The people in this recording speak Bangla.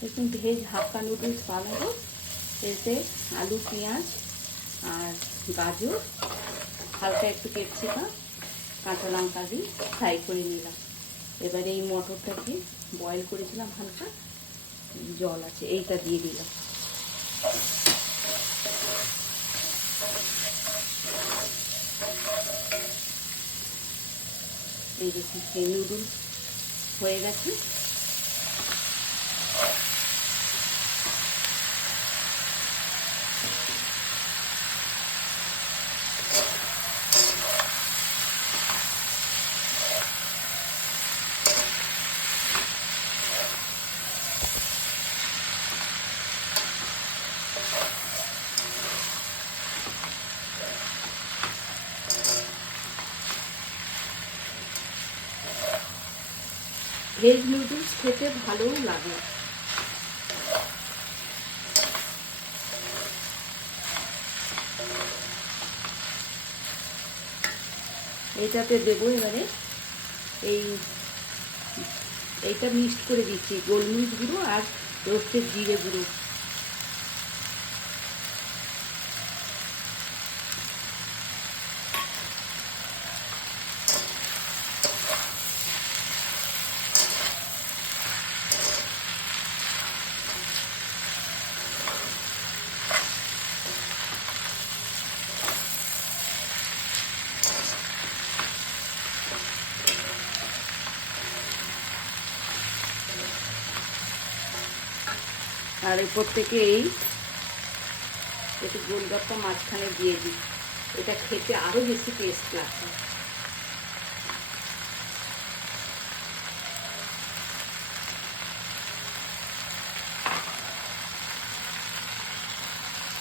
দেখুন ভেজ হাক্কা নুডলস বানাবো। এতে আলু, পেঁয়াজ আর গাজর, হালকা একটু ক্যাপসিকাম, কাঁচা লঙ্কা দিয়ে ফ্রাই করে নিলাম। এবারে এই মটরটাকে বয়েল করেছিলাম, হালকা জল আছে, এইটা দিয়ে দিলাম। এই দেখুন এই নুডলস হয়ে গেছে। ভেজ নুডলস খেতে ভালোও লাগে। এইটাতে দেবো এবারে এইটা মিক্সড করে দিচ্ছি, গোলমরিচ গুঁড়ো আর রোস্টেড জিরে গুঁড়ো। আর এরপর থেকে একটু গোলগাপ্পা মাঝখানে দিয়ে দিই, এটা খেতে আরো বেশি টেস্ট লাগবে।